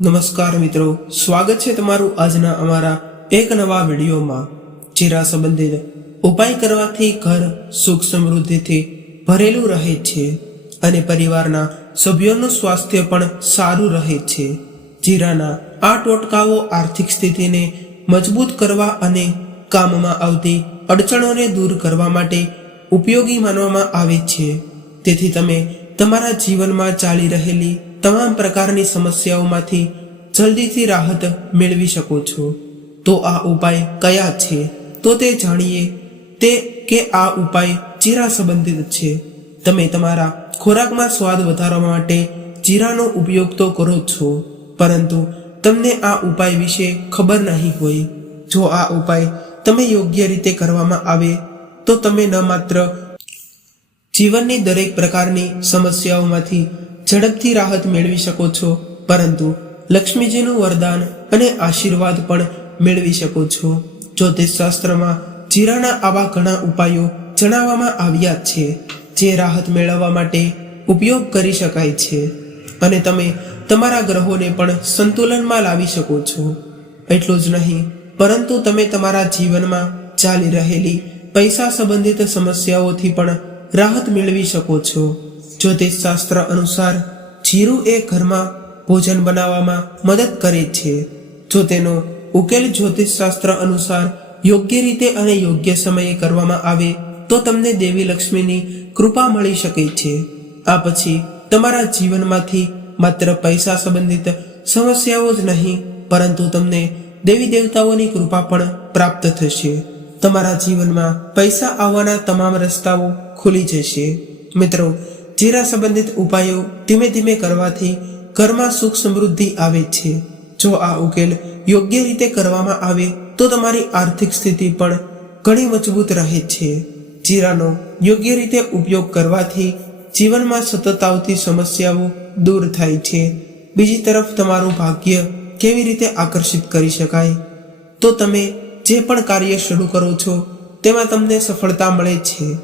નમસ્કાર મિત્રો. સ્વાગત છે તમારું આજના અમારા એક નવા વિડીયોમાં. જીરા સંબંધિત ઉપાય કરવાથી ઘર સુખ સમૃદ્ધિથી ભરેલું રહે છે અને પરિવારના સભ્યોનું સ્વાસ્થ્ય પણ સારું રહે છે. જીરાના આ ટોટકાઓ આર્થિક સ્થિતિને મજબૂત કરવા અને કામમાં આવતી અડચણોને દૂર કરવા માટે ઉપયોગી માનવામાં આવે છે. તેથી તમે તમારા જીવનમાં ચાલી રહેલી તમામ પ્રકારની સમસ્યાઓમાંથી જલ્દીથી રાહત મેળવી શકો છો. તો આ ઉપાય કયા છે? તો તે જાણીએ તે કે આ ઉપાય જીરા સંબંધિત છે. તમે તમારા ખોરાકમાં સ્વાદ વધારવા માટે જીરાનો ઉપયોગ તો કરો છો, પરંતુ તમને આ ઉપાય વિશે ખબર નહીં હોય. જો આ ઉપાય તમે યોગ્ય રીતે કરવામાં આવે, તો તમે ન માત્ર જીવનની દરેક પ્રકારની સમસ્યાઓમાંથી ઝડપથી રાહત મેળવી શકો છો. પરંતુ લક્ષ્મીજીનું વરદાન અને આશીર્વાદ પણ મેળવી શકો છો. જ્યોતિષશાસ્ત્રમાં જીરાના આવા ઘણા ઉપાયો જણાવવામાં આવ્યા છે, જે રાહત મેળવવા માટે ઉપયોગ કરી શકાય છે, અને તમે તમારા ગ્રહોને પણ સંતુલનમાં લાવી શકો છો. એટલું જ નહીં, પરંતુ તમે તમારા જીવનમાં ચાલી રહેલી પૈસા સંબંધિત સમસ્યાઓથી પણ રાહત મેળવી શકો છો. જ્યોતિષશાસ્ત્ર અનુસાર જીરું એ ઘરમાં ભોજન બનાવવામાં મદદ કરે છે. જો તેનો ઉકેલ જ્યોતિષશાસ્ત્ર અનુસાર યોગ્ય રીતે અને યોગ્ય સમયે કરવામાં આવે, તો તમને દેવી લક્ષ્મીની કૃપા મળી શકે છે. આ પછી તમારા જીવનમાંથી માત્ર પૈસા સંબંધિત સમસ્યાઓ જ નહીં, પરંતુ તમને દેવી દેવતાઓની કૃપા પણ પ્રાપ્ત થશે. તમારા જીવનમાં પૈસા આવવાના તમામ રસ્તાઓ ખુલી જશે. મિત્રો જીરા સંબંધિત ઉપાયો ધીમે ધીમે કરવાથી ઘરમાં સુખ સમૃદ્ધિ આવે છે. જો આ ઉકેલ યોગ્ય રીતે કરવામાં આવે, તો તમારી આર્થિક સ્થિતિ પણ ઘણી મજબૂત રહે છે. જીરાનો યોગ્ય રીતે ઉપયોગ કરવાથી જીવનમાં સતત આવતી સમસ્યાઓ દૂર થાય છે. બીજી તરફ તમારું ભાગ્ય કેવી રીતે આકર્ષિત કરી શકાય? તો તમે જે પણ કાર્ય શરૂ કરો છો, તેમાં તમને સફળતા મળે છે.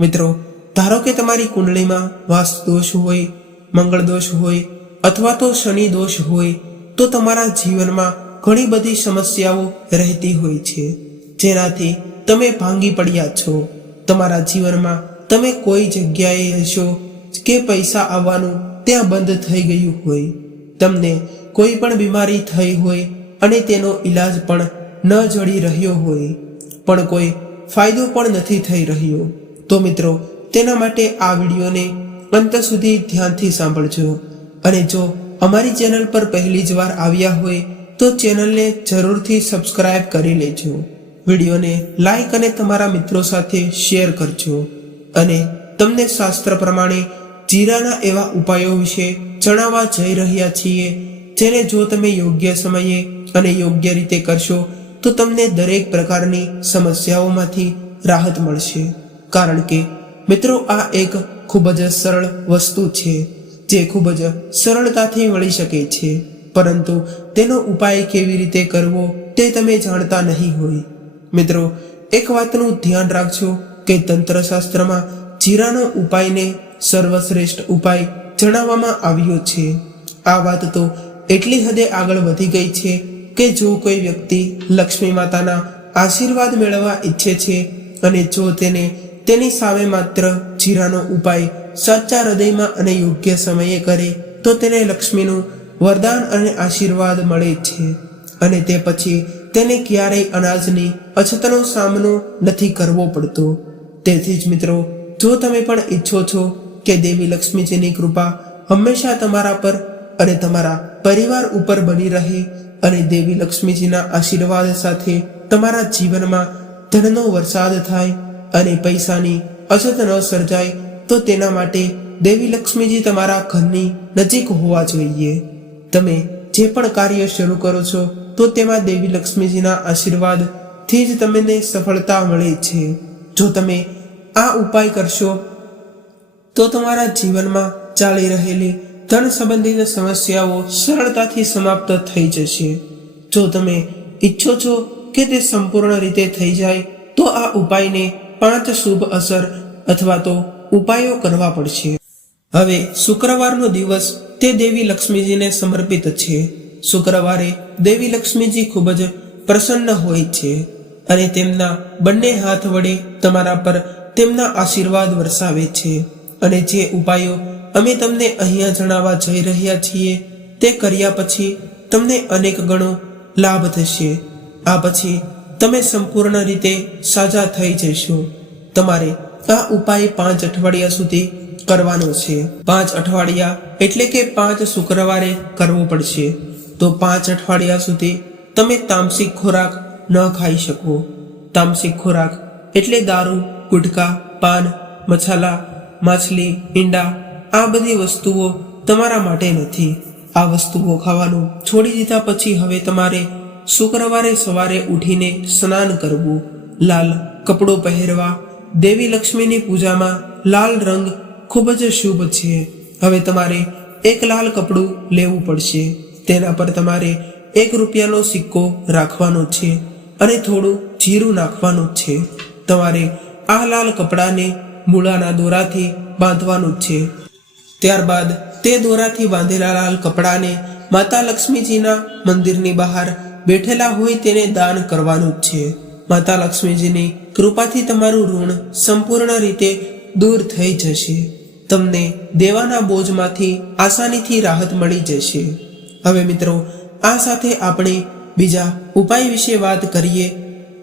મિત્રો ધારો કે તમારી કુંડળીમાં વાસ્તુ દોષ હોય, મંગળ દોષ હોય અથવા તો શનિ દોષ હોય, તો તમારા જીવનમાં ઘણી બધી સમસ્યાઓ રહેતી હોય છે. જેનાથી તમે ભાંગી પડ્યા છો. તમારા જીવનમાં તમે કોઈ જગ્યાએ હશો કે પૈસા આવવાનું ત્યાં બંધ થઈ ગયું હોય. તમને કોઈ પણ બીમારી થઈ હોય અને તેનો ઈલાજ પણ ન જડી રહ્યો હોય. પણ કોઈ ફાયદો પણ નથી થઈ રહ્યો. તો મિત્રો તેના માટે આ વિડીયોને અંત સુધી ધ્યાનથી સાંભળજો. અને જો અમારી ચેનલ પર પહેલી જ વાર આવ્યા હોય, તો ચેનલને જરૂરથી સબસ્ક્રાઇબ કરી લેજો. વિડીયોને લાઈક અને તમારા મિત્રો સાથે શેર કરજો. અને તમને શાસ્ત્ર પ્રમાણે જીરાના એવા ઉપાયો વિશે જણાવવા જઈ રહ્યા છીએ, જેને જો તમે યોગ્ય સમયે અને યોગ્ય રીતે કરશો, તો તમને દરેક પ્રકારની સમસ્યાઓમાંથી રાહત મળશે. કારણ કે મિત્રો, આ એક ખૂબ જ સરળ વસ્તુ છે, જે ખૂબ જ સરળતાથી મળી શકે છે. પરંતુ તેનો ઉપાય કેવી રીતે કરવો, તે તમે જાણતા નહીં હોય. મિત્રો, એક વાતનું ધ્યાન રાખજો કે તંત્રશાસ્ત્રમાં જીરાનો ઉપાયને સર્વશ્રેષ્ઠ ઉપાય જણાવવામાં આવ્યો છે. આ વાત તો એટલી હદે આગળ વધી ગઈ છે કે જો કોઈ વ્યક્તિ લક્ષ્મી માતાના આશીર્વાદ મેળવવા ઈચ્છે છે અને જો તેને તેની સામે માત્ર જીરાનો ઉપાય સાચા હૃદયમાં અને યોગ્ય સમયે કરે, તો તેને લક્ષ્મીનું વરદાન અને આશીર્વાદ મળે છે. અને તે પછી તેને ક્યારેય અનાજની અછતનો સામનો નથી કરવો પડતો. તેથી જ મિત્રો, જો તમે પણ ઈચ્છો છો કે દેવી લક્ષ્મીજીની કૃપા હંમેશા તમારા પર અને તમારા પરિવાર ઉપર બની રહે અને દેવી લક્ષ્મીજીના આશીર્વાદ સાથે તમારા જીવનમાં ધનનો વરસાદ થાય અને પૈસાની અછત ન સર્જાય, તો તેના માટે દેવી લક્ષ્મીજી તમારા ઘરની નજીક હોવા જોઈએ. તમે જે પણ કાર્ય શરૂ કરો છો, તો તેમાં દેવી લક્ષ્મીજીના આશીર્વાદથી જ તમને સફળતા મળે છે. જો તમે આ ઉપાય કરશો, તો તમારા જીવનમાં ચાલી રહેલી ધન સંબંધિત સમસ્યાઓ સરળતાથી સમાપ્ત થઈ જશે. જો તમે ઈચ્છો છો કે તે સંપૂર્ણ રીતે થઈ જાય, તો આ ઉપાયને પાંચ શુભ અસર અથવા તો ઉપાયો કરવા પડશે. હવે શુક્રવારનો દિવસ તે દેવી લક્ષ્મીજીને સમર્પિત છે. શુક્રવારે દેવી લક્ષ્મીજી ખૂબ જ પ્રસન્ન હોય છે અને તેમના બંને હાથ વડે તમારા પર તેમના આશીર્વાદ વરસાવે છે. અને જે ઉપાયો અમે તમને અહીંયા જણાવવા જઈ રહ્યા છીએ તે કર્યા પછી તમને અનેક ગણો લાભ થશે. આ પછી તમે સંપૂર્ણ રીતે સાજા થઈ જશો. તમારે આ ઉપાય પાંચ અઠવાડિયા સુધી કરવાનો છે. પાંચ અઠવાડિયા એટલે કે પાંચ શુક્રવારે કરવો પડશે. તો પાંચ અઠવાડિયા સુધી તમે તામસિક ખોરાક ન ખાઈ શકો. તામસિક ખોરાક એટલે દારૂ, ગુટકા, પાન, મસાલા, માછલી, ઈંડા, આ બધી વસ્તુઓ તમારા માટે નથી. આ વસ્તુઓ ખાવાનું છોડી દીધા પછી હવે તમારે શુક્રવારે સવારે ઉઠીને સ્નાન કરવું, લાલ કપડો પહેરવા, દેવી લક્ષ્મીની પૂજામાં લાલ રંગ ખૂબ જ શુભ છે. હવે તમારે એક લાલ કપડું લેવું પડશે. તેના પર તમારે એક રૂપિયાનો સિક્કો રાખવાનો છે અને થોડું જીરું નાખવાનું છે. તમારે આ લાલ કપડાને મૂળાના દોરાથી બાંધવાનું છે. ત્યારબાદ તે દોરાથી બાંધેલા લાલ કપડાને માતા લક્ષ્મીજીના મંદિરની બહાર બેઠેલા હોય તેને દાન કરવાનું જ છે. માતા લક્ષ્મીજીની કૃપાથી તમારું ઋણ સંપૂર્ણ રીતે દૂર થઈ જશે. તમને દેવાના બોજમાંથી આસાનીથી રાહત મળી જશે. હવે મિત્રો, આ સાથે આપણે બીજા ઉપાય વિશે વાત કરીએ.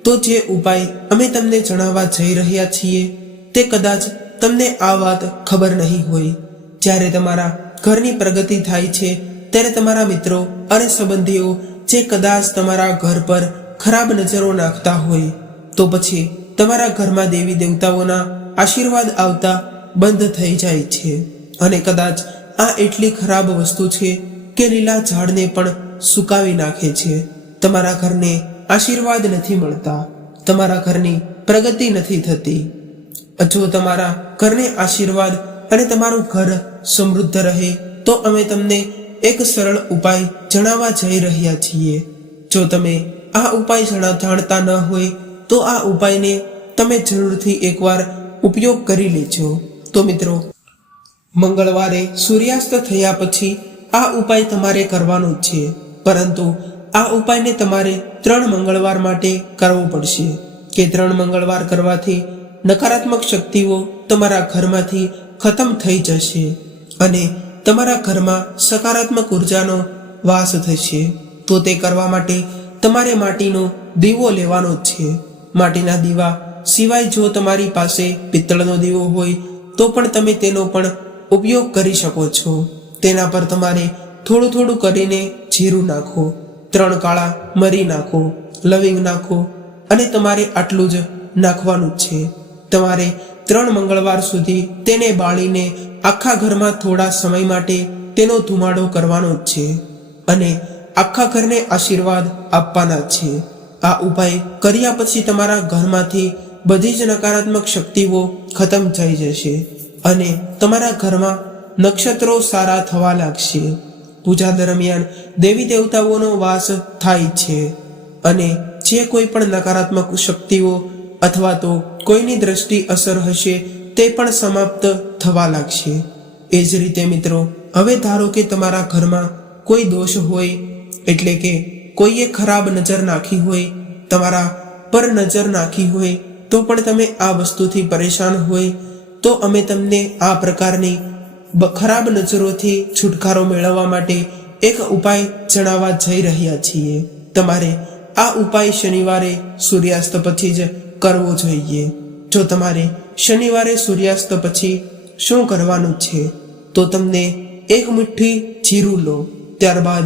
તો જે ઉપાય અમે તમને જણાવવા જઈ રહ્યા છીએ, તે કદાચ તમને આ વાત ખબર નહીં હોય. જ્યારે તમારા ઘરની પ્રગતિ થાય છે, ત્યારે તમારા મિત્રો અને સંબંધીઓ જે કદાચ તમારા ઘર પર ખરાબ નજરો નાખતા હોય, તો પછી તમારા ઘરમાં દેવી દેવતાઓના આશીર્વાદ આવતા બંધ થઈ જાય છે. અને કદાચ આ એટલી ખરાબ વસ્તુ છે કે લીલા ઝાડને પણ સુકાવી નાખે છે. તમારા ઘરને આશીર્વાદ નથી મળતા. તમારા ઘરની પ્રગતિ નથી થતી. જો તમારા ઘરને આશીર્વાદ અને તમારું ઘર સમૃદ્ધ રહે, તો અમે તમને એક સરળ ઉપાય જણાવવા જઈ રહ્યા છીએ. જો તમે આ ઉપાય જણા જાણતા ન હોય, તો આ ઉપાયને તમે જરૂરથી એકવાર ઉપયોગ કરી લેજો. તો મિત્રો, મંગળવારે સૂર્યાસ્ત થયા પછી આ ઉપાય તમારે કરવાનો છે. પરંતુ આ ઉપાયને તમારે ત્રણ મંગળવાર માટે કરવો પડશે. કે ત્રણ મંગળવાર કરવાથી નકારાત્મક શક્તિઓ તમારા ઘરમાંથી ખતમ થઈ જશે. અને તમારા ઘરમાં સકારાત્મક ઉર્જાનો વાસ થશે તો તે કરવા માટે તમારે માટીનો દીવો લેવાનો જ છે. માટીના દીવા સિવાય જો તમારી પાસે પિત્તળનો દીવો હોય, તો પણ તમે તેનો પણ ઉપયોગ કરી શકો છો. તેના પર તમારે થોડું થોડું કરીને જીરું નાખો, ત્રણ કાળા મરી નાખો, લવિંગ નાખો અને તમારે આટલું જ નાખવાનું છે. તમારે ત્રણ મંગળવાર સુધી તેને બાળીને આખા ઘરમાં થોડા સમય માટે તેનો ધુમાડો કરવાનો છે અને આખા ઘરને આશીર્વાદ આપવાના છે. આ ઉપાય કર્યા પછી તમારા ઘરમાંથી બધી જ નકારાત્મક શક્તિઓ ખતમ થઈ જશે અને તમારા ઘરમાં નક્ષત્રો સારા થવા લાગશે. પૂજા દરમિયાન દેવી દેવતાઓનો વાસ થાય છે અને જે કોઈ પણ નકારાત્મક શક્તિઓ અથવા તો કોઈની દ્રષ્ટિ અસર હશે તે પણ સમાપ્ત થવા લાગશે. એ જ રીતે મિત્રો, હવે ધારો કે તમારા ઘરમાં કોઈ દોષ હોય, એટલે કે કોઈએ ખરાબ નજર નાખી હોય, તમારા પર નજર નાખી હોય, તો પણ તમે આ વસ્તુથી પરેશાન હોય, તો અમે તમને આ પ્રકારની ખરાબ નજરોથી છુટકારો મેળવવા માટે એક ઉપાય જણાવવા જઈ રહ્યા છીએ. તમારે આ ઉપાય શનિવારે સૂર્યાસ્ત પછી જ કરવો જોઈએ. જો તમારે શનિવારે સૂર્યાસ્ત પછી શું કરવાનું છે, તો તમને એક મુઠ્ઠી જીરું લો. ત્યારબાદ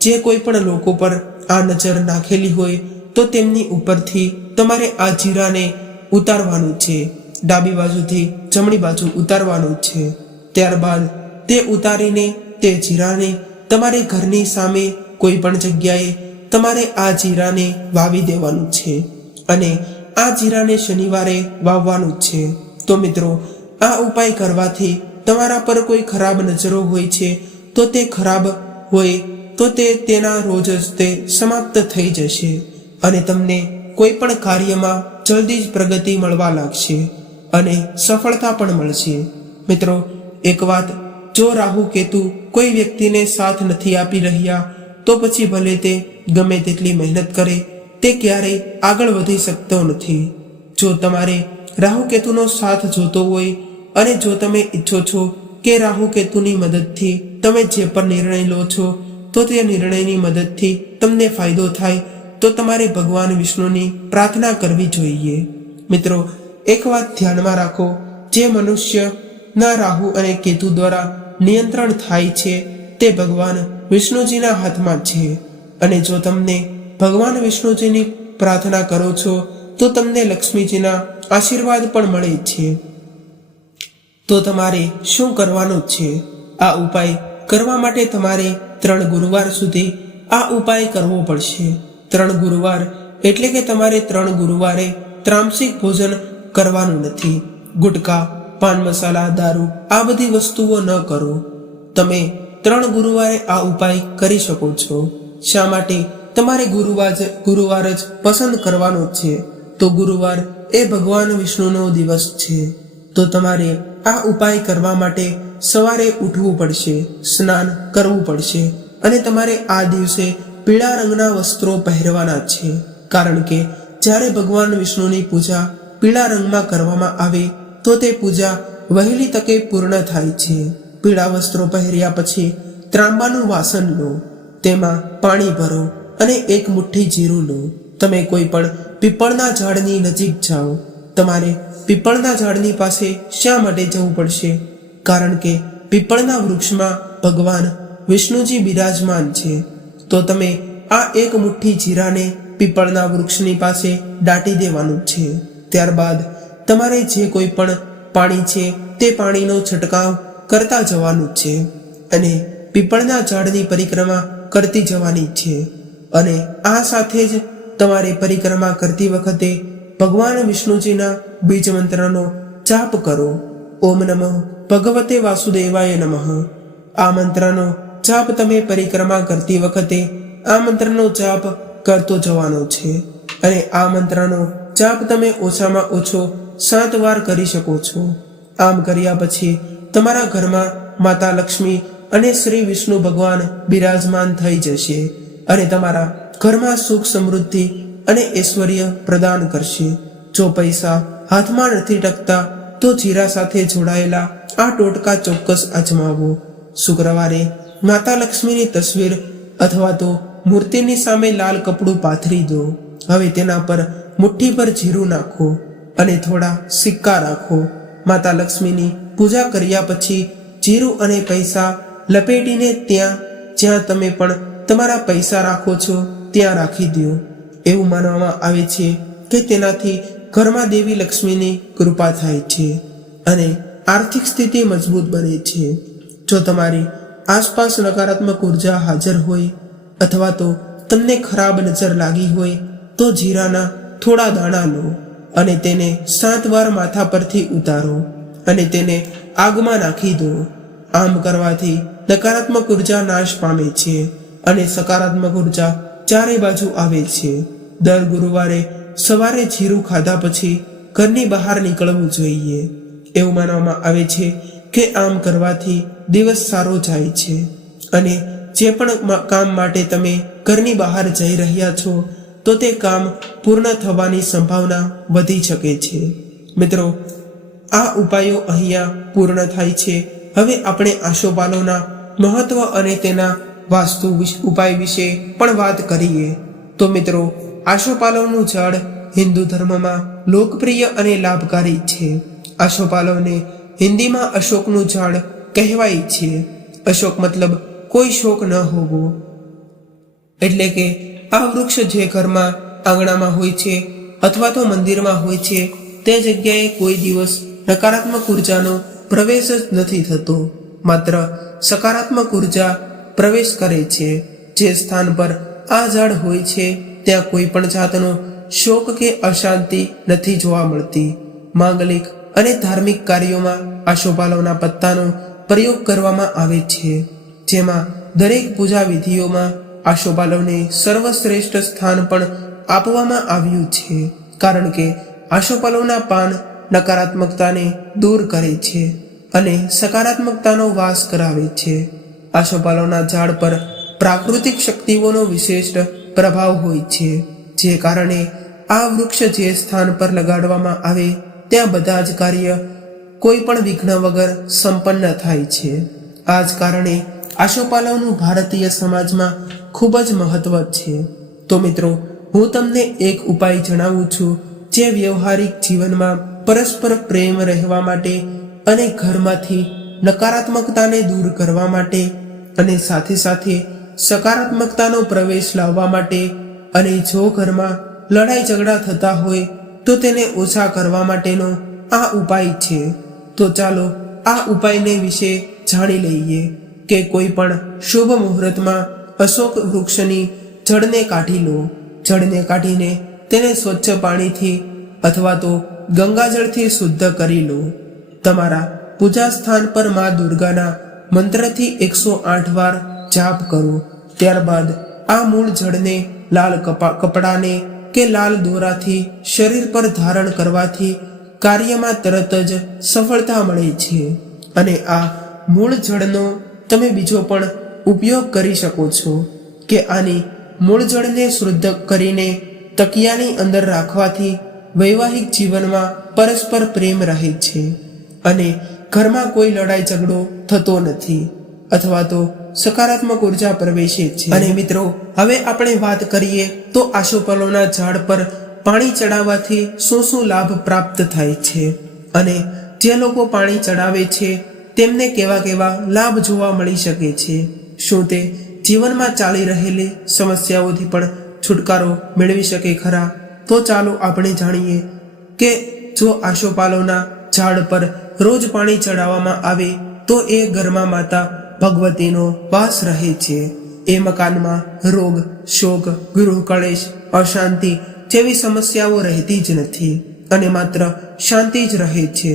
જે કોઈ પણ લોકો પર આ નજર નાખેલી હોય, તો તેમની ઉપરથી તમારે આ જીરાને ઉતારવાનું છે. ડાબી બાજુથી જમણી બાજુ ઉતારવાનું છે. ત્યારબાદ તે ઉતારીને તે જીરાને તમારે ઘરની સામે કોઈ પણ જગ્યાએ તમારે આ જીરાને વાવી દેવાનું છે. અને આ જીરાને શનિવારે વાવવાનું જ છે. તો મિત્રો, આ ઉપાય કરવાથી તમારા પર કોઈ ખરાબ નજરો હોય છે, તો તે ખરાબ હોય, તો તે તેના રોજ જ તે સમાપ્ત થઈ જશે અને તમને કોઈ પણ કાર્યમાં જલ્દી જ પ્રગતિ મળવા લાગશે અને સફળતા પણ મળશે. મિત્રો, એક વાત, જો રાહુ કેતુ કોઈ વ્યક્તિને સાથ નથી આપી રહ્યા, તો પછી ભલે તે ગમે તેટલી મહેનત કરે તે ક્યારેય આગળ વધી શકતો નથી. જો તમારે રાહુ કેતુનો સાથ જોતો હોય અને જો તમે ઈચ્છો છો કે રાહુ કેતુની મદદથી તમે જે પણ નિર્ણય લો છો, તો તે નિર્ણયની મદદથી તમને ફાયદો થાય, તો તમારે ભગવાન વિષ્ણુની પ્રાર્થના કરવી જોઈએ. મિત્રો, એક વાત ધ્યાનમાં રાખો, જે મનુષ્ય ના રાહુ અને કેતુ દ્વારા નિયંત્રણ થાય છે, તે ભગવાન વિષ્ણુજીના હાથમાં છે. અને જો તમને ભગવાન વિષ્ણુજીની પ્રાર્થના કરો છો, તો તમને લક્ષ્મીજીના આશીર્વાદ પણ મળે છે. તો તમારે શું કરવાનું છે? આ ઉપાય કરવા માટે તમારે ત્રણ ગુરુવાર સુધી આ ઉપાય કરવો પડશે. ત્રણ ગુરુવાર એટલે કે તમારે ત્રણ ગુરુવારે ત્રામસિક ભોજન કરવાનું નથી. ગુટકા, પાન મસાલા, દારૂ, આ બધી વસ્તુઓ ન કરો. તમે ત્રણ ગુરુવારે આ ઉપાય કરી શકો છો. શા માટે? તમારે ગુરુવાર ગુરુવાર જ પસંદ કરવાનો છે. તો ગુરુવાર એ ભગવાન વિષ્ણુનો દિવસ છે. તો તમારે આ ઉપાય કરવા માટે સવારે ઉઠવું પડશે, સ્નાન કરવું પડશે અને તમારે આ દિવસે પીળા રંગના વસ્ત્રો પહેરવાના છે. કારણ કે જ્યારે ભગવાન વિષ્ણુની પૂજા પીળા રંગમાં કરવામાં આવે, તો તે પૂજા વહેલી તકે પૂર્ણ થાય છે. પીળા વસ્ત્રો પહેર્યા પછી ત્રાંબાનું વાસણ લો, તેમાં પાણી ભરો અને એક મુઠ્ઠી જીરું લો. તમે કોઈ પણ પીપળના ઝાડની નજીક જાઓ. તમારે પીપળના ઝાડની પાસે શા માટે જવું પડશે? કારણ કે પીપળના વૃક્ષમાં ભગવાન વિષ્ણુજી બિરાજમાન છે. તો તમે આ એક મુઠ્ઠી જીરાને પીપળના વૃક્ષની પાસે દાટી દેવાનું છે. ત્યારબાદ તમારે જે કોઈ પણ પાણી છે તે પાણીનો છંટકાવ કરતા જવાનું છે અને પીપળના ઝાડની પરિક્રમા કરતી જવાની છે. અને આ સાથે જ તમારે પરિક્રમા કરતી વખતે ભગવાન વિષ્ણુજીના બીજ મંત્રનો જાપ કરો. ઓમ નમઃ. ભગવતે વાસુદેવાય નમઃ. આ મંત્રનો જાપ તમે પરિક્રમા કરતી વખતે આ મંત્રનો જાપ કરતો જવાનો છે. અને આ મંત્રનો જાપ તમે ઓછામાં ઓછો સાત વાર કરી શકો છો. આમ કર્યા પછી તમારા ઘરમાં માતા લક્ષ્મી અને શ્રી વિષ્ણુ ભગવાન બિરાજમાન થઈ જશે. અને તમારા ઘરમાં સુખ સમૃદ્ધિ અને ઐશ્વર્ય પ્રદાન કરશે. જો પૈસા હાથમાં નથી ટકતા, તો જીરા સાથે જોડાયેલા આ ટોટકા ચોક્કસ અજમાવો. શુક્રવારે માતા લક્ષ્મીની તસવીર અથવા તો મૂર્તિની સામે લાલ કપડું પાથરી દો. હવે તેના પર મુઠ્ઠી પર જીરું નાખો અને થોડા સિક્કા રાખો. માતા લક્ષ્મીની પૂજા કર્યા પછી જીરું અને પૈસા લપેટીને ત્યાં જ્યાં તમે પણ તમારા પૈસા રાખો છો, ત્યાં રાખી દો એવું માનવામાં આવે છે કે તેનાથી ઘરમાં દેવી લક્ષ્મીની કૃપા થાય છે અને આર્થિક સ્થિતિ મજબૂત બને છે. જો તમારી આસપાસ નકારાત્મક ઊર્જા હાજર હોય અથવા તો તમને ખરાબ નજર લાગી હોય, તો જીરાના થોડા દાણા લો અને તેને સાત વાર માથા પરથી ઉતારો અને તેને આગમાં નાખી દો. આમ કરવાથી નકારાત્મક ઊર્જા નાશ પામે છે. અને સકારાત્મક ઊર્જા ચારે બાજુ આવે છે. દર ગુરુવારે સવારે જીરું ખાધા પછી ઘરની બહાર નીકળવું જોઈએ. એવું માનવામાં આવે છે કે આમ કરવાથી દિવસ સારો જાય છે. અને જે પણ કામ માટે તમે ઘરની બહાર જઈ રહ્યા છો, તો તે કામ પૂર્ણ થવાની સંભાવના વધી શકે છે. મિત્રો, આ ઉપાયો અહીંયા પૂર્ણ થાય છે. હવે આપણે આશોપાલોના મહત્વ અને તેના વાસ્તુ ઉપાય વિશે પણ વાત કરીએ. તો મિત્રો, આશોપાલવનું ઝાડ હિન્દુ ધર્મમાં લોકપ્રિય અને લાભકારી છે. આશોપાલવને હિન્દીમાં અશોકનું ઝાડ કહેવાય છે. અશોક મતલબ કોઈ શોક ન હોવો. એટલે કે આ વૃક્ષ જે ઘરમાં આંગણામાં હોય છે અથવા તો મંદિરમાં હોય છે, તે જગ્યાએ કોઈ દિવસ નકારાત્મક ઉર્જાનો પ્રવેશ જ નથી થતો. માત્ર સકારાત્મક ઊર્જા પ્રવેશ કરે છે. જે સ્થાન પર આ ઝાડ હોય છે, ત્યાં કોઈ પણ જાતનો શોક કે અશાંતિ નથી જોવા મળતી. માંગલિક અને ધાર્મિક કાર્યોમાં આશોપાલવના પત્તાનો પ્રયોગ કરવામાં આવે છે. જેમાં દરેક પૂજા વિધિઓમાં આશોપાલવને સર્વશ્રેષ્ઠ સ્થાન પણ આપવામાં આવ્યું છે. કારણ કે આશોપાલવના પાન નકારાત્મકતાને દૂર કરે છે અને સકારાત્મકતાનો વાસ કરાવે છે. આશોપાલવના ઝાડ પર પ્રાકૃતિક શક્તિઓનો વિશિષ્ટ પ્રભાવ હોય છે. જે કારણે આ વૃક્ષ જે સ્થાન પર લગાડવામાં આવે ત્યાં બધા જ કાર્ય કોઈ પણ વિઘ્ન વગર સંપન્ન થાય છે. આ જ કારણે આશોપાલવનું ભારતીય સમાજમાં ખૂબ જ મહત્વ છે. તો મિત્રો, હું તમને એક ઉપાય જણાવું છું જે વ્યવહારિક જીવનમાં પરસ્પર પ્રેમ રહેવા માટે અને ઘરમાંથી નકારાત્મકતાને દૂર કરવા માટે અને સાથે સાથે સકારાત્મકતાનો પ્રવેશ લાવવા માટે અને જો ઘરમાં લડાઈ ઝઘડા થતા હોય, તો તેને ઓછા કરવા માટેનો આ ઉપાય છે. તો ચાલો આ ઉપાયને વિશે જાણી લઈએ કે કોઈ પણ શુભ મુહૂર્તમાં અશોક વૃક્ષની જળને કાઢી લો. જળને કાઢીને તેને સ્વચ્છ પાણીથી અથવા તો ગંગાજળથી શુદ્ધ કરી લો. તમારા પૂજા સ્થાન પર મા દુર્ગાના મંત્રથી એકસો આઠ વાર જાપ કરો. ત્યારબાદ આ મૂળ જળને લાલ કપા, કપડાને કે લાલ દોરાથી શરીર પર ધારણ કરવાથી કાર્યમાં તરત જ સફળતા મળે છે. અને આ મૂળ જળનો તમે બીજો પણ ઉપયોગ કરી શકો છો કે આની મૂળ જળને શુદ્ધ કરીને તકિયાની અંદર રાખવાથી વૈવાહિક જીવનમાં પરસ્પર પ્રેમ રહે છે. અને ઘરમાં કોઈ લડાઈ ઝઘડો થતો નથી અથવા તો સકારાત્મક ઊર્જા પ્રવેશે છે. અને મિત્રો, હવે આપણે વાત કરીએ તો આશોપલોના ઝાડ પર પાણી ચડાવવાથી શું શું લાભ પ્રાપ્ત થાય છે? અને જે લોકો પાણી ચડાવે છે, તેમને કેવા કેવા લાભ જોવા મળી શકે છે? શું તે જીવનમાં ચાલી રહેલી સમસ્યાઓથી પણ છુટકારો મેળવી શકે ખરા? તો ચાલો આપણે જાણીએ કે જો આશોપાલોના ઝાડ પર રોજ પાણી ચડાવવામાં આવે તો એ ઘરમાં માતા ભગવતીનો વાસ રહે છે. એ મકાનમાં રોગ, શોક, ગૃહ કળેશ અશાંતિ જેવી સમસ્યાઓ રહેતી જ નથી અને માત્ર શાંતિ જ રહે છે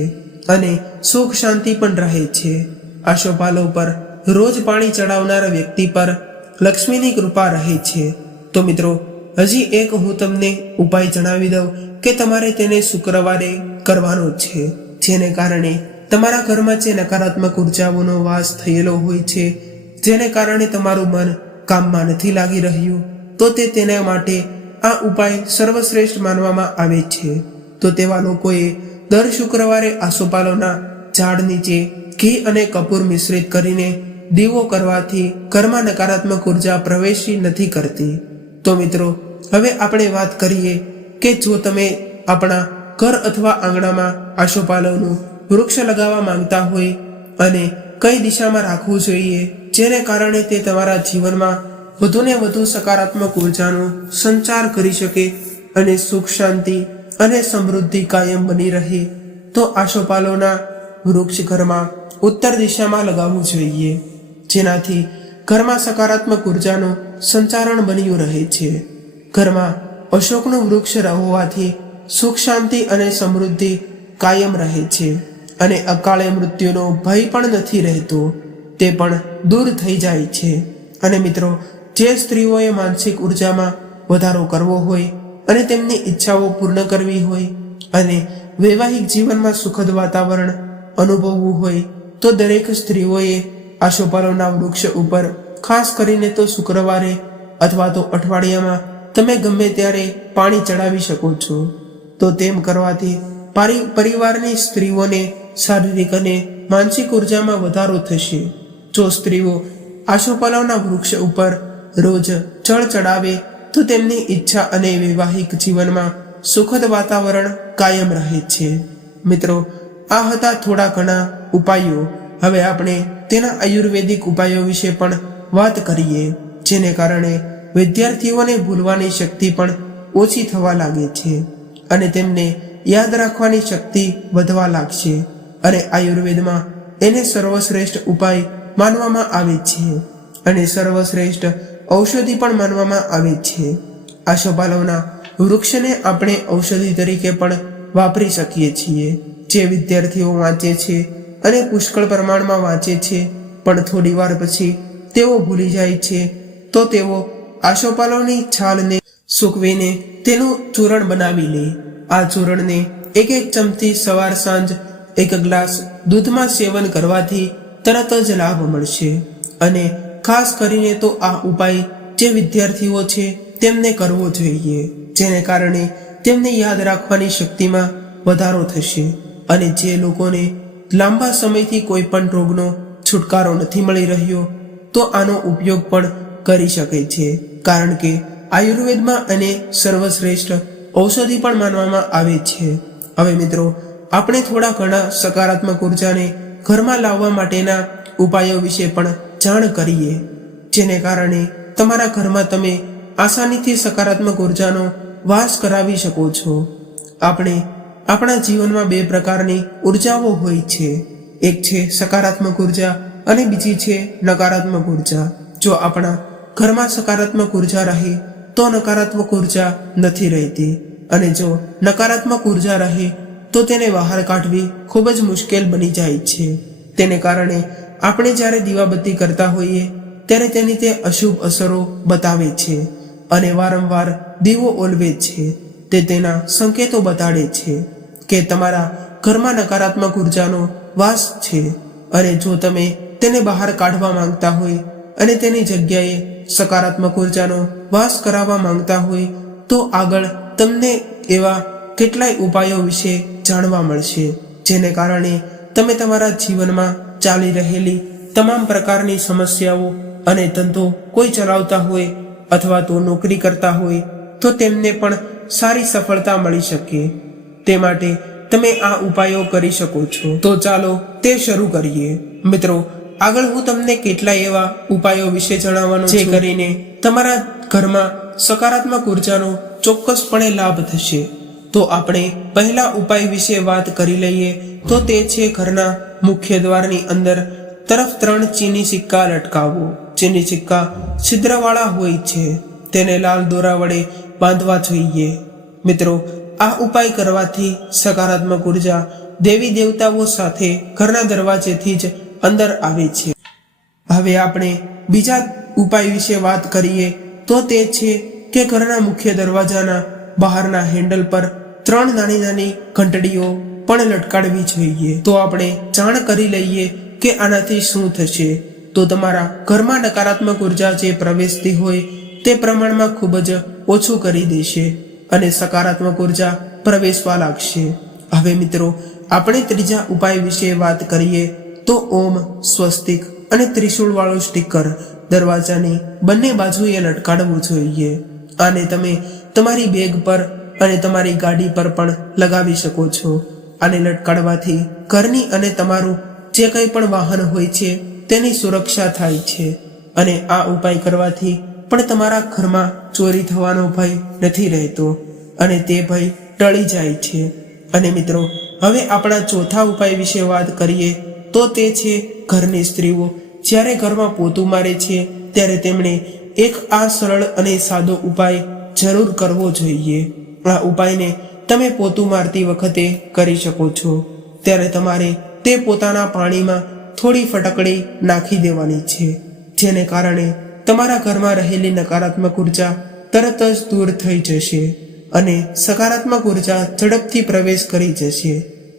અને સુખ શાંતિ પણ રહે છે. આશોપાલો પર રોજ પાણી ચડાવનાર વ્યક્તિ પર લક્ષ્મીની કૃપા રહે છે. તો મિત્રો, હજી એક હું તમને ઉપાય જણાવી દઉં કે તમારે તેને શુક્રવારે કરવાનો છે. જેને કારણે તમારા ઘરમાં જે નકારાત્મક ઉર્જાઓનો વાસ થયેલો હોય છે, જેને કારણે તમારું મન કામમાં નથી લાગી રહ્યું, તો તે તેના માટે આ ઉપાય સર્વશ્રેષ્ઠ માનવામાં આવે છે. તો તેવા લોકોએ દર શુક્રવારે આસોપાલોના ઝાડ નીચે ઘી અને કપૂર મિશ્રિત કરીને દીવો કરવાથી ઘરમાં નકારાત્મક ઊર્જા પ્રવેશી નથી કરતી. તો મિત્રો, હવે આપણે વાત કરીએ કે જો તમે આપણા ઘર અથવા આંગણામાં આશોપાલવનું વૃક્ષ લગાવવા માંગતા હોય અને કઈ દિશામાં રાખવું જોઈએ, જેને કારણે તે તમારા જીવનમાં વધુને વધુ સકારાત્મક ઉર્જાનો સંચાર કરી શકે અને સુખ, શાંતિ અને સમૃદ્ધિ કાયમ બની રહે, તો આશોપાલોના વૃક્ષ ઘરમાં ઉત્તર દિશામાં લગાવવું જોઈએ, જેનાથી ઘરમાં સકારાત્મક ઉર્જાનું સંચારણ બન્યું રહે છે. ઘરમાં અશોકનું વૃક્ષ હોવાથી સુખ શાંતિ અને સમૃદ્ધિ કાયમ રહે છે અને અકાળે મૃત્યુનો ભય પણ નથી રહેતો, તે પણ દૂર થઈ જાય છે. અને મિત્રો, જે સ્ત્રીઓએ માનસિક ઉર્જામાં વધારો કરવો હોય અને તેમની ઈચ્છાઓ પૂર્ણ કરવી હોય અને વૈવાહિક જીવનમાં સુખદ વાતાવરણ અનુભવવું હોય, તો દરેક સ્ત્રીઓએ આશોપાલોના વૃક્ષ ઉપર, ખાસ કરીને તો શુક્રવારે અથવા તો અઠવાડિયામાં, તમે ગમે ત્યારે પાણી ચડાવી શકો છો. તો તેમ કરવાથી પારી, પરિવારની સ્ત્રીઓને શારીરિક અને માનસિક ઉર્જામાં વધારો થશે. જો સ્ત્રીઓ આશોપાલવના વૃક્ષ ઉપર રોજ જળ ચડાવે, તો તેમની ઈચ્છા અને વૈવાહિક જીવનમાં સુખદ વાતાવરણ કાયમ રહે છે. મિત્રો, આ હતા થોડા ઘણા ઉપાયો. હવે આપણે તેના આયુર્વેદિક ઉપાયો વિશે પણ વાત કરીએ, જેને કારણે વિદ્યાર્થીઓને ભૂલવાની શક્તિ પણ ઓછી થવા લાગે છે. અને તેમને યાદ રાખવાની શક્તિ વધવા લાગશે. અને આયુર્વેદમાં એને સર્વશ્રેષ્ઠ ઉપાય માનવામાં આવે છે. અને સર્વશ્રેષ્ઠ ઔષધિ પણ માનવામાં આવે છે. આશોપાલવના વૃક્ષને આપણે ઔષધિ તરીકે પણ વાપરી શકીએ છીએ. જે વિદ્યાર્થીઓ વાંચે છે અને પુષ્કળ પ્રમાણમાં વાંચે છે, પણ થોડી વાર પછી તેઓ ભૂલી જાય છે, તો તેઓ આશોપાલવની છાલને સૂકવીને તેનું ચૂરણ બનાવી લે. આ ચૂરણને એક એક ચમચી સવાર સાંજ એક ગ્લાસ દૂધમાં સેવન કરવાથી તરત જ લાભ મળશે. અને ખાસ કરીને તો આ ઉપાય જે વિદ્યાર્થીઓ છે તેમને કરવો જોઈએ, જેને કારણે તેમને યાદ રાખવાની શક્તિમાં વધારો થશે. અને જે લોકોને લાંબા સમયથી કોઈ પણ રોગનો છુટકારો નથી મળી રહ્યો, તો આનો ઉપયોગ પણ કરી શકે છે. કારણ કે આયુર્વેદમાં અને સર્વશ્રેષ્ઠ ઔષધિ પણ માનવામાં આવે છે. હવે મિત્રો, આપણે થોડા ઘણા સકારાત્મક ઉર્જાને ઘરમાં લાવવા માટેના ઉપાયો વિશે પણ જાણ કરીએ, જેને કારણે તમારા ઘરમાં તમે આસાનીથી સકારાત્મક ઉર્જાનો વાસ કરાવી શકો છો. આપણે આપણા જીવનમાં બે પ્રકારની ઉર્જાઓ હોય છે. એક છે સકારાત્મક ઊર્જા અને બીજી છે નકારાત્મક ઊર્જા. જો આપણા ઘરમાં સકારાત્મક ઊર્જા રહે તો નકારાત્મક ઊર્જા નથી રહેતી. અને જો નકારાત્મક ઊર્જા રહે, તો તેને બહાર કાઢવી ખૂબ જ મુશ્કેલ બની જાય છે. તેને કારણે આપણે જ્યારે દીવાબત્તી કરતા હોઈએ, ત્યારે તેની તે અશુભ અસરો બતાવે છે અને વારંવાર દીવો ઓલવે છે. તે તેના સંકેતો બતાડે છે કે તમારા ઘરમાં નકારાત્મક ઉર્જાનો વાસ છે. અને જો તમે તેને બહાર કાઢવા માંગતા હોય અને તેની જગ્યાએ સકારાત્મક ઉર્જાનો વાસ કરાવવા માંગતા હોય તો આગળ તમને એવા કેટલાય ઉપાયો વિશે જાણવા મળશે. જેને કારણે તમે તમારા જીવનમાં ચાલી રહેલી તમામ પ્રકારની સમસ્યાઓ અને ધંધો કોઈ ચલાવતા હોય અથવા તો નોકરી કરતા હોય તો તેમને પણ સારી સફળતા મળી શકે. તે માટે તમે આ ઉપાયો કરી શકો છો. તો ચાલો તે શરૂ કરીએ. મિત્રો આગળ હું તમને કેટલાય એવા ઉપાયો વિશે જણાવવાનો જે કરીને તમારા ઘરમાં સકારાત્મક ઉર્જાનો ચોક્કસપણે લાભ થશે. તો આપણે પહેલા ઉપાય વિશે વાત કરી લઈએ તો તે છે ઘરના મુખ્ય દ્વારની અંદર તરફ ત્રણ ચીની સિક્કા લટકાવવો. ચીની સિક્કા છિદ્રવાળા હોય છે. તેને લાલ દોરા વડે બાંધવા જોઈએ. મિત્રો આ ઉપાય કરવાથી સકારાત્મક ઊર્જા દેવી દેવતાઓ સાથે ઘરના દરવાજેથી જ અંદર આવે છે. હવે આપણે બીજા ઉપાય વિશે વાત કરીએ તો તે છે કે ઘરના મુખ્ય દરવાજાના બહારના હેન્ડલ પર ત્રણ નાની નાની ઘંટડીઓ પણ લટકાડવી જોઈએ. તો આપણે જાણ કરી લઈએ કે આનાથી શું થશે. તો તમારા ઘરમાં નકારાત્મક ઊર્જા જે પ્રવેશતી હોય તે પ્રમાણમાં ખૂબ જ ઓછું કરી દેશે અને સકારાત્મક ઊર્જા પ્રવેશવા લાગશે. હવે મિત્રો, આપણે ત્રીજા ઉપાય વિશે વાત કરીએ તો ઓમ સ્વસ્તિક અને ત્રિશુળવાળો સ્ટીકર દરવાજાની બંને બાજુએ લટકાડવું જોઈએ. આને તમે તમારી બેગ પર અને તમારી ગાડી પર પણ લગાવી શકો છો. આને લટકાડવાથી ઘરની અને તમારું જે કંઈ પણ વાહન હોય છે તેની સુરક્ષા થાય છે. અને આ ઉપાય કરવાથી પણ તમારા ઘરમાં ચોરી થવાનો ભય નથી રહેતો. અને તે ભય ટળી જાય છે. અને મિત્રો, હવે આપણા ચોથા ઉપાય વિશે વાત કરીએ તો તે છે ઘરની સ્ત્રીઓ. જ્યારે ઘરમાં પોતું મારે છે, ત્યારે તેમણે એક આ સરળ અને સાદો ઉપાય જરૂર કરવો જોઈએ. આ ઉપાયને તમે પોતું મારતી વખતે કરી શકો છો. ત્યારે તમારે તે પોતાના પાણીમાં થોડી ફટકડી નાખી દેવાની છે, જેને કારણે તમારા ઘરમાં રહેલી નકારાત્મક ઊર્જા તરત જ દૂર થઈ જશે અને સકારાત્મક ઊર્જા ઝડપથી પ્રવેશ કરી જશે.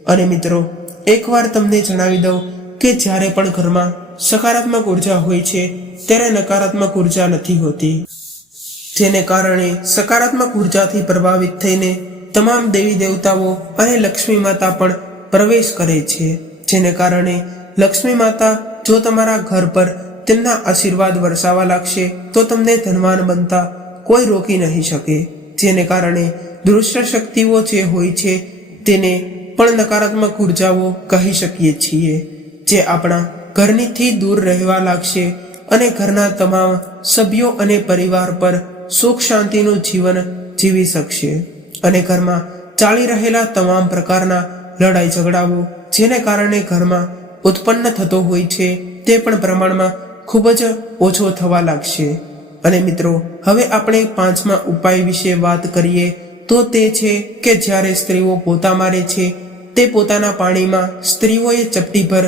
અને મિત્રો એકવાર તમને જણાવી દઉં કે જ્યારે પણ ઘરમાં સકારાત્મક ઊર્જા હોય છે, ત્યારે નકારાત્મક ઊર્જા નથી હોતી. જેને કારણે સકારાત્મક ઉર્જાથી પ્રભાવિત થઈને તમામ દેવી દેવતાઓ અને લક્ષ્મી માતા પણ પ્રવેશ કરે છે. જેને કારણે લક્ષ્મી માતા જો તમારા ઘર પર તેમના આશીર્વાદ વરસાવા લાગશે, તો તમને ધનવાન બનતા કોઈ રોકી નહીં શકે. જેને કારણે દૃશ્ય શક્તિઓ જે હોય છે, તેને પણ નકારાત્મક ઉર્જાઓ કહી શકીએ છીએ, જે આપણા ઘરનીથી દૂર રહેવા લાગશે અને ઘરના તમામ સભ્યો અને પરિવાર પર સુખ શાંતિનું જીવન જીવી શકશે. અને ઘરમાં ચાલી રહેલા તમામ પ્રકારના લડાઈ ઝઘડાઓ, જેને કારણે ઘરમાં ઉત્પન્ન થતો હોય છે, તે પણ પ્રમાણમાં ખૂબ જ ઓછો થવા લાગશે. અને મિત્રો, હવે આપણે પાંચમા ઉપાય વિશે વાત કરીએ, તો તે છે કે જ્યારે સ્ત્રીઓ પોતા મારે છે તે પોતાના પાણીમાં સ્ત્રીઓએ ચપટી પર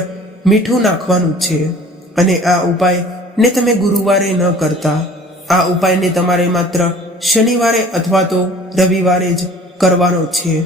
મીઠું નાખવાનું છે. અને આ ઉપાય ને તમે ગુરુવારે ન કરતા. આ ઉપાયને તમારે માત્ર શનિવારે અથવા તો રવિવારે જ કરવાનો છે.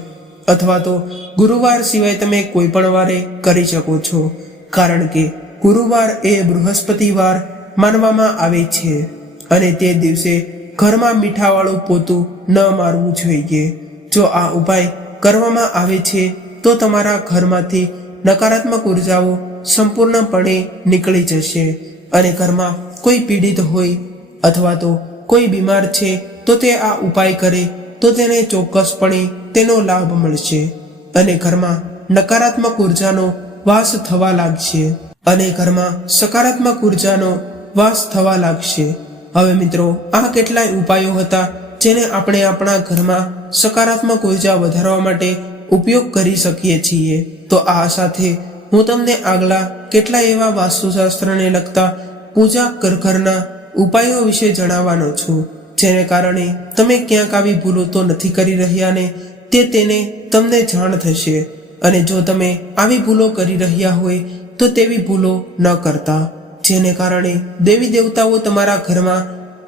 અથવા તો ગુરુવાર સિવાય તમે કોઈ પણ વારે કરી શકો છો. કારણ કે ગુરુવાર એ બૃહસ્પતિવાર માનવામાં આવે છે. અને તે દિવસે ઘરમાં મીઠાવાળું પોતું ન મારવું જોઈએ. જો આ ઉપાય કરવામાં આવે છે તો તમારા ઘરમાંથી નકારાત્મક ઉર્જાઓ સંપૂર્ણપણે નીકળી જશે. અને ઘરમાં કોઈ પીડિત હોય અથવા તો કોઈ બીમાર છે, તો તે આ ઉપાય કરે, તો તેને ચોક્કસપણે તેનો લાભ મળશે. અને ઘરમાં નકારાત્મક ઉર્જાનો વાસ થવા લાગશે. અને ઘરમાં સકારાત્મક ઉર્જાનો વાસ થવા લાગશે. હવે મિત્રો, આ કેટલાય ઉપાયો હતા જેને આપણે આપણા ઘરમાં સકારાત્મક ઊર્જા વધારવા માટે ઉપયોગ કરી શકીએ છીએ. તો આ સાથે હું તમને આગલા કેટલા એવા વાસ્તુશાસ્ત્રને લગતા પૂજા કરઘરના ઉપાયો વિશે જણાવવાનો છું, જેને કારણે તમે ક્યાંક આવી ભૂલો તો નથી કરી રહ્યા ને તે તેને તમને જાણ થશે. અને જો તમે આવી ભૂલો કરી રહ્યા હોય, તો તેવી ભૂલો ન કરતા, જેને કારણે દેવી દેવતાઓ તમારા ઘરમાં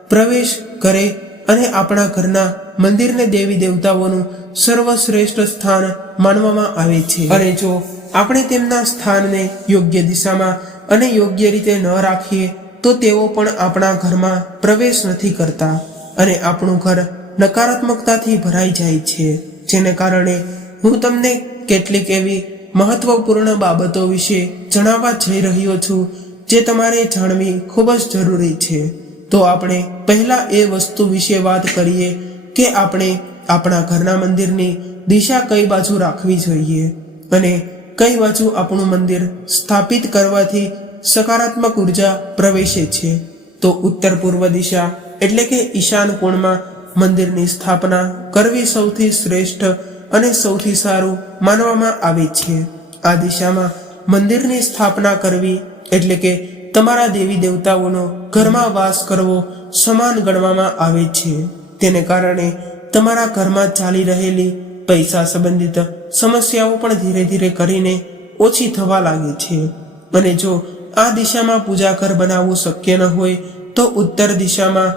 પ્રવેશ કરે અને આપણા ઘરના મંદિરને દેવી દેવતાઓનું સર્વશ્રેષ્ઠ સ્થાન માનવામાં આવે છે. અને જો આપણે તેમના સ્થાનને યોગ્ય દિશામાં અને યોગ્ય રીતે ન રાખીએ, તો તેઓ પણ આપણા ઘરમાં પ્રવેશ નથી કરતા અને આપણું ઘર નકારાત્મકતાથી ભરાઈ જાય છે. જેને કારણે હું તમને કેટલીક એવી મહત્વપૂર્ણ બાબતો વિશે જણાવવા જઈ રહ્યો છું, જે તમારે જાણવી ખૂબ જ જરૂરી છે. તો આપણે પહેલા એ વસ્તુ વિશે વાત કરીએ કે આપણે આપણા ઘરના મંદિરની દિશા કઈ બાજુ રાખવી જોઈએ અને કઈ બાજુ આપણું મંદિર સ્થાપિત કરવાથી સકારાત્મક ઊર્જા પ્રવેશે છે. તો ઉત્તર પૂર્વ દિશા એટલે કે ઈશાન કોણમાં મંદિરની સ્થાપના કરવી સૌથી શ્રેષ્ઠ અને સૌથી સારું માનવામાં આવે છે. આ દિશામાં મંદિરની સ્થાપના કરવી એટલે કે તમારા દેવી દેવતાઓનો ઘરમાં વાસ કરવો સમાન ગણવામાં આવે છે. તેને કારણે તમારા ઘરમાં ચાલી રહેલી પૈસા સંબંધિત સમસ્યાઓ પણ ધીરે ધીરે કરીને ઓછી થવા લાગે છે. અને જો આ દિશામાં પૂજા ઘર બનાવવું શક્ય ન હોય તો ઉત્તર દિશામાં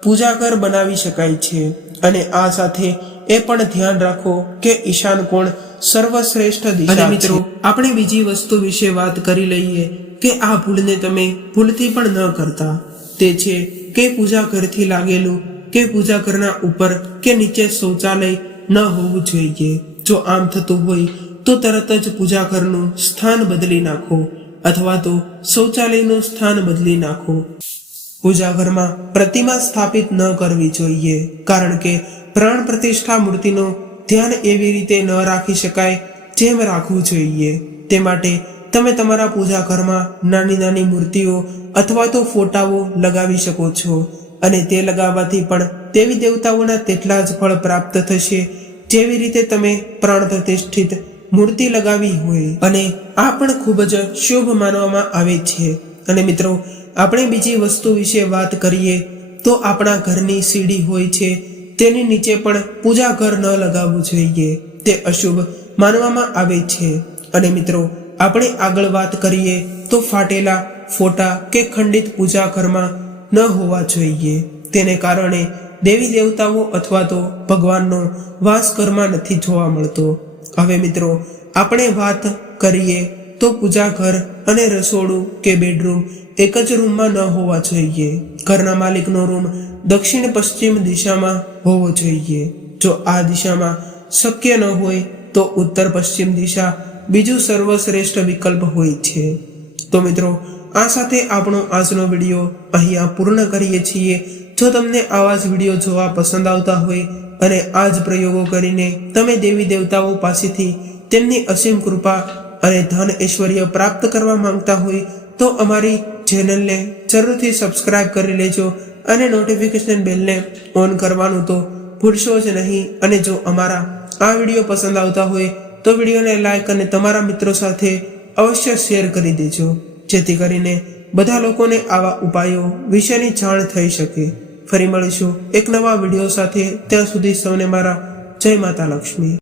પૂજા ઘર બનાવી શકાય છે. અને આ સાથે એ પણ ધ્યાન રાખો કે ઈશાન કોણ સર્વશ્રેષ્ઠ દિશા મિત્રો આપણે બીજી વસ્તુ વિશે વાત કરી લઈએ કે આ ભૂલને તમે ભૂલથી પણ ન કરતા. તે છે કે પૂજા ઘરથી લાગેલું, કે પૂજા ઘરના ઉપર કે નીચે શૌચાલય ન હોવું જોઈએ. જો આમ થતું હોય, તો તરત જ પૂજા ઘરનું સ્થાન બદલી નાખો, અથવા તો શૌચાલયનું સ્થાન બદલી નાખો. પૂજા ઘરમાં પ્રતિમા સ્થાપિત ન કરવી જોઈએ, કારણ કે પ્રાણ પ્રતિષ્ઠા મૂર્તિનો ધ્યાન એવી રીતે ન રાખી શકાય જેમ રાખવું જોઈએ. તે માટે તમે તમારા પૂજા ઘરમાં નાની નાની મૂર્તિઓ અથવા તો ફોટાઓ લગાવી શકો છો અને તે લગાવવાથી પણ દેવી દેવતાઓના તેટલા જ ફળ પ્રાપ્ત થશે. જેવી રીતે તમે પ્રાણ પ્રતિષ્ઠિત મૂર્તિ લગાવી હોય અને આ પણ ખૂબ જ શુભ માનવામાં આવે છે. અને મિત્રો, આપણે બીજી વસ્તુ વિશે વાત કરીએ તો આપણા ઘરની સીડી હોય છે, તેની નીચે પણ પૂજા ઘર ન લગાવવું જોઈએ. તે અશુભ માનવામાં આવે છે. અને મિત્રો આપણે આગળ વાત કરીએ તો ફાટેલા ફોટા કે ખંડિત પૂજા ઘરમાં ન હોવા જોઈએ. તેને કારણે દેવી દેવતાઓ અથવા તો ભગવાનનો વાસ ઘરમાં નથી જોવા મળતો. હવે મિત્રો, આપણે વાત કરીએ તો પૂજા ઘર અને રસોડું કે બેડરૂમ એક જ રૂમમાં ન હોવા જોઈએ. ઘરના માલિકનો રૂમ દક્ષિણ પશ્ચિમ દિશામાં હોવો જોઈએ. જો આ દિશામાં શક્ય ન હોય તો ઉત્તર પશ્ચિમ દિશા બીજું સર્વશ્રેષ્ઠ વિકલ્પ હોય છે. તો મિત્રો, આ સાથે આપણો આજનો વીડિયો અહીંયા પૂર્ણ કરીએ છીએ. જો તમને આવા જ વીડિયો જોવા પસંદ આવતા હોય અને આ જ પ્રયોગો કરીને તમે દેવી દેવતાઓ પાસેથી તેમની અસીમ કૃપા અને ધન ઐશ્વર્ય પ્રાપ્ત કરવા માંગતા હોય, તો અમારી ચેનલને જરૂરથી સબસ્ક્રાઇબ કરી લેજો અને નોટિફિકેશન બેલને ઓન કરવાનું તો ભૂલશો જ નહીં. અને જો અમારા આ વીડિયો પસંદ આવતા હોય તો વિડીયોને લાઈક અને તમારા મિત્રો સાથે અવશ્ય શેર કરી દેજો, જેથી કરીને બધા લોકોને આવા ઉપાયો વિશેની જાણ થઈ શકે. ફરી મળીશું એક નવા વીડિયો સાથે. ત્યાં સુધી સૌને મારા જય માતા લક્ષ્મી.